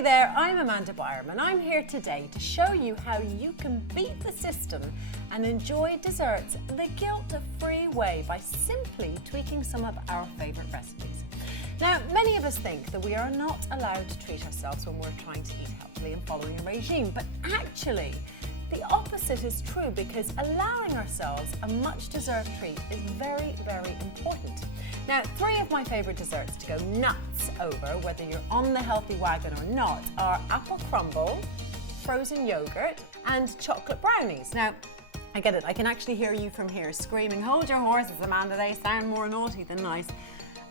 Hey there, I'm Amanda Byram and I'm here today to show you how you can beat the system and enjoy desserts the guilt-free way by simply tweaking some of our favourite recipes. Now, many of us think that we are not allowed to treat ourselves when we're trying to eat healthily and following a regime, but actually, the opposite is true because allowing ourselves a much-deserved treat is very, very important. Now, 3 of my favourite desserts to go nuts over, whether you're on the healthy wagon or not, are apple crumble, frozen yoghurt, and chocolate brownies. Now, I get it, I can actually hear you from here screaming, "Hold your horses, Amanda, they sound more naughty than nice."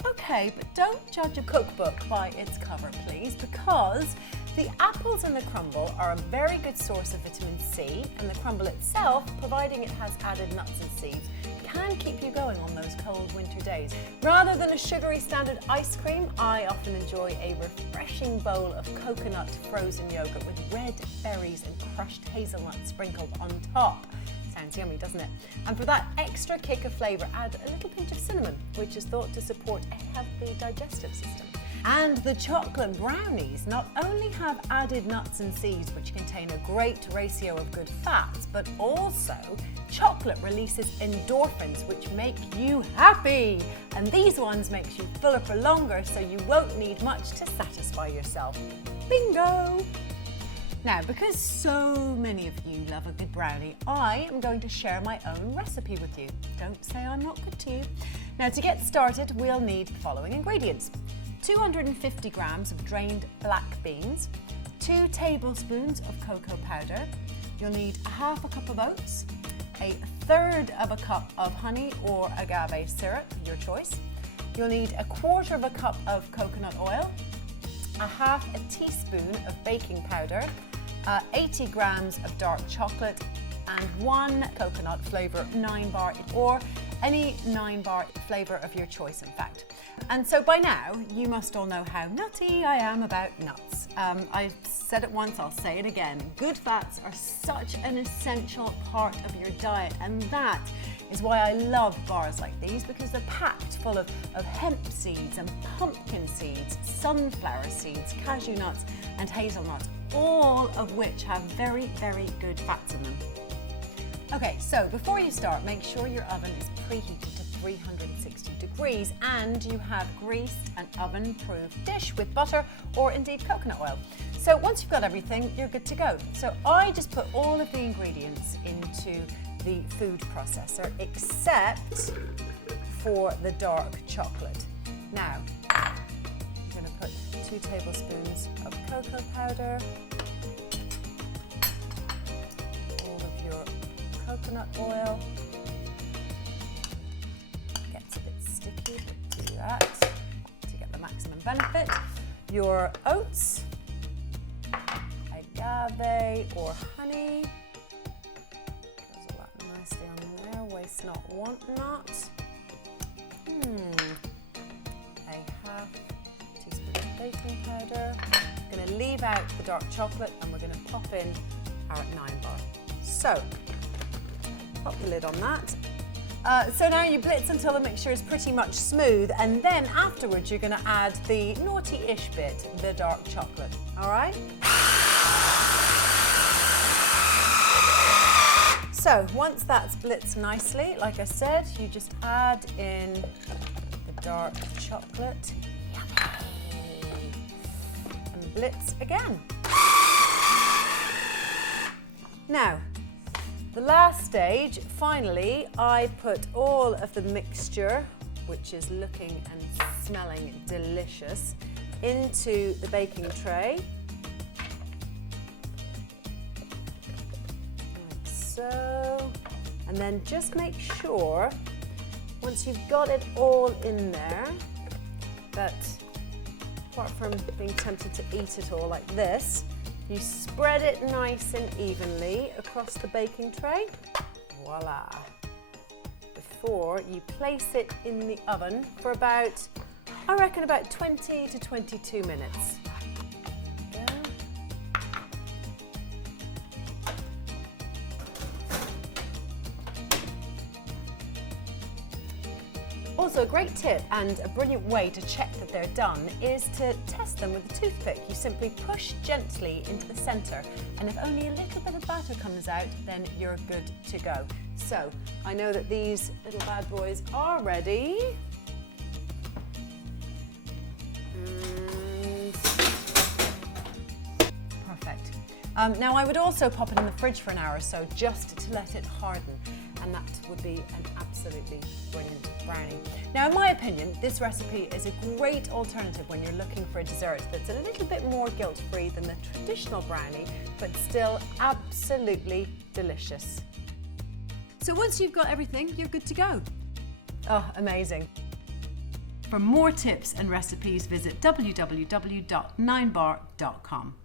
Okay, but don't judge a cookbook by its cover, please, because the apples in the crumble are a very good source of vitamin C, and the crumble itself, providing it has added nuts and seeds, can keep you going on those cold winter days. Rather than a sugary standard ice cream, I often enjoy a refreshing bowl of coconut frozen yogurt with red berries and crushed hazelnuts sprinkled on top. Sounds yummy, doesn't it? And for that extra kick of flavour, add a little pinch of cinnamon, which is thought to support a healthy digestive system. And the chocolate brownies not only have added nuts and seeds, which contain a great ratio of good fats, but also chocolate releases endorphins, which make you happy. And these ones make you fuller for longer, so you won't need much to satisfy yourself. Bingo! Now, because so many of you love a good brownie, I am going to share my own recipe with you. Don't say I'm not good to you. Now, to get started, we'll need the following ingredients. 250 grams of drained black beans, 2 tablespoons of cocoa powder. You'll need half a cup of oats, a third of a cup of honey or agave syrup, your choice. You'll need a quarter of a cup of coconut oil, a half a teaspoon of baking powder, 80 grams of dark chocolate, and 1 coconut flavour 9-bar or any 9-bar flavour of your choice, in fact. And so by now, you must all know how nutty I am about nuts. I've said it once, I'll say it again. Good fats are such an essential part of your diet, and that is why I love bars like these, because they're packed full of hemp seeds and pumpkin seeds, sunflower seeds, cashew nuts and hazelnuts, all of which have very, very good fats in them. Okay, so before you start, make sure your oven is preheated to 360 degrees and you have greased an oven-proof dish with butter or indeed coconut oil. So once you've got everything, you're good to go. So I just put all of the ingredients into the food processor except for the dark chocolate. Now, I'm going to put 2 tablespoons of cocoa powder, all of your coconut oil. Gets a bit sticky, but do that to get the maximum benefit. Your oats, agave or honey. Goes all that nicely on there. Waste not, want not. A half teaspoon of baking powder. I'm going to leave out the dark chocolate and we're going to pop in our 9-bar. So, pop the lid on that. So now you blitz until the mixture is pretty much smooth, and then afterwards you're going to add the naughty-ish bit, the dark chocolate. All right? So once that's blitzed nicely, like I said, you just add in the dark chocolate. And blitz again. Now, the last stage, finally, I put all of the mixture, which is looking and smelling delicious, into the baking tray. Like so. And then just make sure, once you've got it all in there, that apart from being tempted to eat it all like this, you spread it nice and evenly across the baking tray. Voila. Before you place it in the oven for about, I reckon about 20 to 22 minutes. There we go. Also, a great tip and a brilliant way to check that they're done is to test them with a toothpick. You simply push gently into the centre, and if only a little bit of batter comes out, then you're good to go. So, I know that these little bad boys are ready. Perfect. Now, I would also pop it in the fridge for an hour or so just to let it harden, and that would be an absolutely brilliant brownie. Now, in my opinion, this recipe is a great alternative when you're looking for a dessert that's a little bit more guilt-free than the traditional brownie, but still absolutely delicious. So once you've got everything, you're good to go. Oh, amazing. For more tips and recipes, visit www.9bar.com.